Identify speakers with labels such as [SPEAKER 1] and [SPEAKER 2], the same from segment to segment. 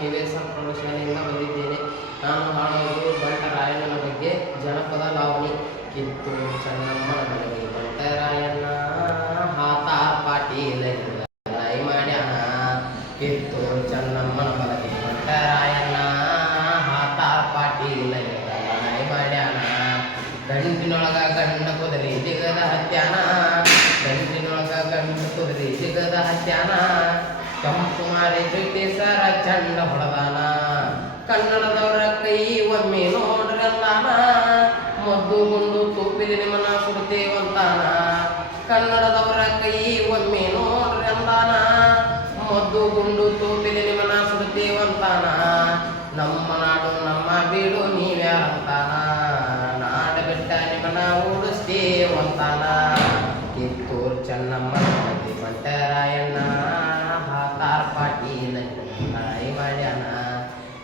[SPEAKER 1] K V ಪ್ರೌಢಶಾಲೆಯಿಂದ ಬಂದಿದ್ದೇನೆ. ನಾನು ಹಾಡೋದು ಬಂಟರಾಯಣ್ಣನ ಬಗ್ಗೆ, ಜನಪದ ಲಾವಣಿ. ಕಿತ್ತು ಚೆನ್ನಮ್ಮನ ನನಗೆ ಬಂಟರಾಯಣ್ಣ ಹಾತ ಪಾಟೀಲ ಲೈ ಮಾಡ್ಯಾನ. ಕಿತ್ತು ಚೆನ್ನಮ್ಮನ ಬಲಗೆ ಬಂಟರಾಯಣ್ಣ ಹಾತ ಪಾಟೀಲ ಲೈ ಮಾಡ್ಯಾನ. ಗಂಟಿನೊಳಗ ಗಂಡ ಕುದುರೆ ಜಿಗದ ಹತ್ಯಾನ. ಗಂಟಿನೊಳಗ ಗಂಡ ಕುದುರೆ ಜಿಗದ ಹತ್ಯಾನ. ಕೆಂಪು ಜೊತೆ ಸರ ಚಂಡ ಹೊಡೆದಾನ. ಕನ್ನಡದವರ ಕೈ ಒಮ್ಮೆ ನೋಡ್ರಲ್ಲಾನ. ಮದ್ದು ಗುಂಡು ತೂಪಿದ ನಿಮ್ಮನ ಸುಡ್ತೇವಂತಾನ ಕನ್ನಡದವರ ಕೈ ಒಮ್ಮೆ ನೋಡ್ರಲ್ಲಾನ. ಮದ್ದು ಗುಂಡು ತೂಪಿದ ನಿಮ್ಮನ ಸುಡ್ತೇವಂತಾನ ನಮ್ಮ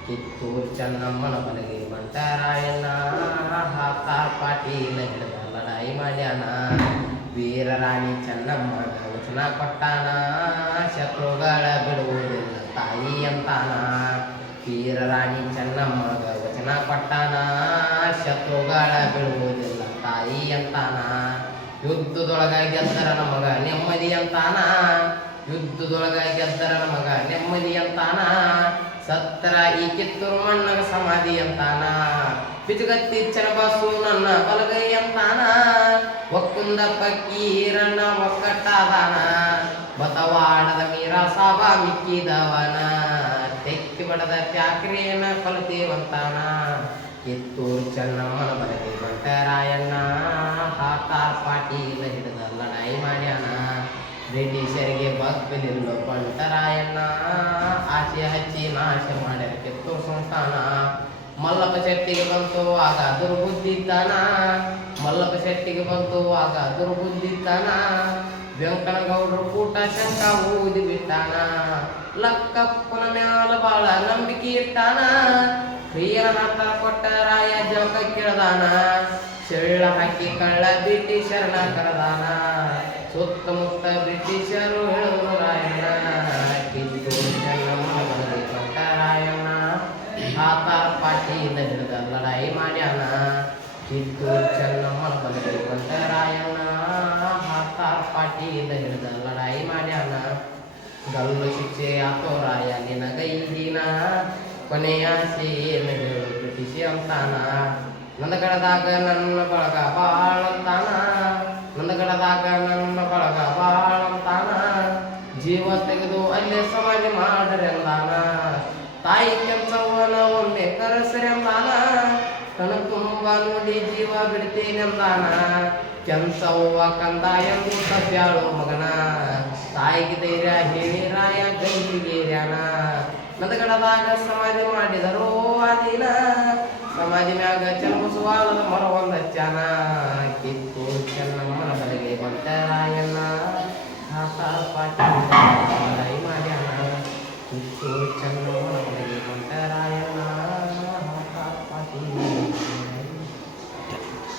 [SPEAKER 1] ಕಿತ್ತೂರು ಚೆನ್ನಮ್ಮನ ಮನೆಗೆ ಬಂಟರಾಯಣ್ಣ ಹಾತಾರ ಪಾಟೀಲ ಹಿಡಿದ ಲಡಾಯಿ ಮಾಡ್ಯಾನ ವೀರರಾಣಿ ಚೆನ್ನಮ್ಮ ವಚನ ಕೊಟ್ಟಾನ, ಶತ್ರುಗಳ ಬಿಡುವುದಿಲ್ಲ ತಾಯಿ ಅಂತಾನ. ವೀರರಾಣಿ ಚೆನ್ನಮ್ಮಗ ವಚನ ಕೊಟ್ಟಾನ, ಶತ್ರುಗಳ ಬಿಡುವುದಿಲ್ಲ ತಾಯಿ ಅಂತಾನ. ಯುದ್ಧದೊಳಗ ಗೆದ್ದರ ನಮಗ ನೆಮ್ಮದಿ ಅಂತಾನ. ಯುದ್ಧದೊಳಗ ಗೆದ್ದರ ನಮಗ ನೆಮ್ಮದಿ ಅಂತಾನ. ಸತ್ತರ ಈ ಕಿತ್ತೂರು ಮಣ್ಣಗ ಸಮಾಧಿ ಅಂತಾನ. ಬಿಜುಗತ್ತಿ ಚರಬಾಸು ನನ್ನ ಬಲಗೈ ಅಂತಾನ. ಒಕ್ಕುಂದ ಪಕ್ಕೀರನ್ನ ಒಕ್ಕಟ್ಟಾದಾನ. ಬತವಾಡದ ಮೀರ ಸಾಬಾ ಮಿಕ್ಕಿದವನ. ತೆಕ್ಕಿ ಬಡದ ತ್ಯಾಕ್ರಿಯನ ಕಲಿತೀವಂತಾನ ಕಿತ್ತೂರು ಚೆನ್ನಮ್ಮನ ಬರದಿ ಬಂಟರಾಯಣ್ಣ ಹಾತಾರ ಪಾಟೀಲ ಹಿಡಿದ ಲಡಾಯಿ ಮಾಡ್ಯಾನ. ಬ್ರಿಟಿಷರಿಗೆ ಬಗ್ಗಲಿಲ್ಲ ಬಂಟರಾಯಣ್ಣ ಆಸೆ ಹಚ್ಚಿ ನಾಶ ಮಾಡ್ಯಾರ ಕಿತ್ತೂರು ಸಂಸ್ಥಾನ ಮಲ್ಲಪ್ಪ ಶೆಟ್ಟಿಗೆ ಬಂತು, ಆಗ ದುರ್ಬುದ್ಧಿದ್ದಾನ ಮಲ್ಲಪ್ಪ ಶೆಟ್ಟಿಗೆ ಬಂತು, ಆಗ ದುರ್ಬುದ್ಧಿದ್ದಾನ ವೆಂಕಟಗೌಡರು ಕೂಟ ಶಂಕ ಊದಿ ಬಿಟ್ಟಾನ. ಲಕ್ಕಪ್ಪನ ಮ್ಯಾಲ ಬಾಳ ನಂಬಿಕೆ ಇಟ್ಟಾನ. ಪ್ರಿಯನಾಥ ಕೊಟ್ಟ ರಾಯ ಜಂಕ ಕೇಳ್ದಾನ ಶೆಳ್ಳ ಹಾಕಿ ಕಳ್ಳ ಬಿಟ್ಟಿ ಶರಣ ಕರೆದಾನ. ಸುತ್ತಮುತ್ತ ಬ್ರಿಟಿಷರು ಹೇಳಿದ್ರು ರಾಯಣ್ಣ ಬರಲಿ ಕೊಟ್ಟ ರಾಯಣ್ಣ ಆತಾರ ಪಾಟೀಲ ಹಿಡಿದ ಲಡಾಯಿ ಮಾಡ್ಯಾನ. ಕಿತ್ತೂರು ಚೆನ್ನಮ್ಮನ ಬಲಗೈ ಕೊಟ್ಟ ರಾಯಣ್ಣ ಆತಾರ ಪಾಟೀಲ ಹಿಡಿದ ಲಡಾಯಿ ಮಾಡ್ಯಾನ. ಗಲ್ಲು ಶಿಕ್ಷೆ ಆತೋ ರಾಯ ನಿನಗೈ ದಿನ. ಕೊನೆಯ ಸೇನೆ ಹೇಳು ಬ್ರಿಟಿಷ್ ಅಂತಾನ. ಕಡೆದಾಗ ನನ್ನ ಬಳಗ ಬಾಳಂತಾನ. ನಂದಗಡದಾಗ ನನ್ನ ಬಳಗ ಬಾಳಂತಾನ. ಜೀವ ತೆಗೆದು ಅಲ್ಲೇ ಸಮಾಧಿ ಮಾಡರೆಂದಾನ. ತಾಯಿ ಕೆಂಚವ್ವನ ಒಮ್ಮೆ ಕರೆಸರೆಂದಾನ. ಕಣ ತುಂಬ ನೋಡಿ ಜೀವ ಬಿಡ್ತೀನೆಂದಾನ. ಕೆಲಸವ್ವ ಕಂದ ಎಂದು ಸಬ್ಯಾಳು ಮಗನ. ತಾಯಿಗೆ ಧೈರ್ಯ ಹೇಳಿ ರಾಯ ಗಂಗಿಗೇರ್ಯಾನ ನದಗಡದಾಗ ಸಮಾಧಿ ಮಾಡಿದರು ಆ ದಿನ. ಸಮಾಧಿ ಮ್ಯಾಗ ಚಲಬಸುವಾಲದ ಮರ ಒಂದ వెంకటరాయణ హాత పాట దయమాయ కూర్చోచన్నవా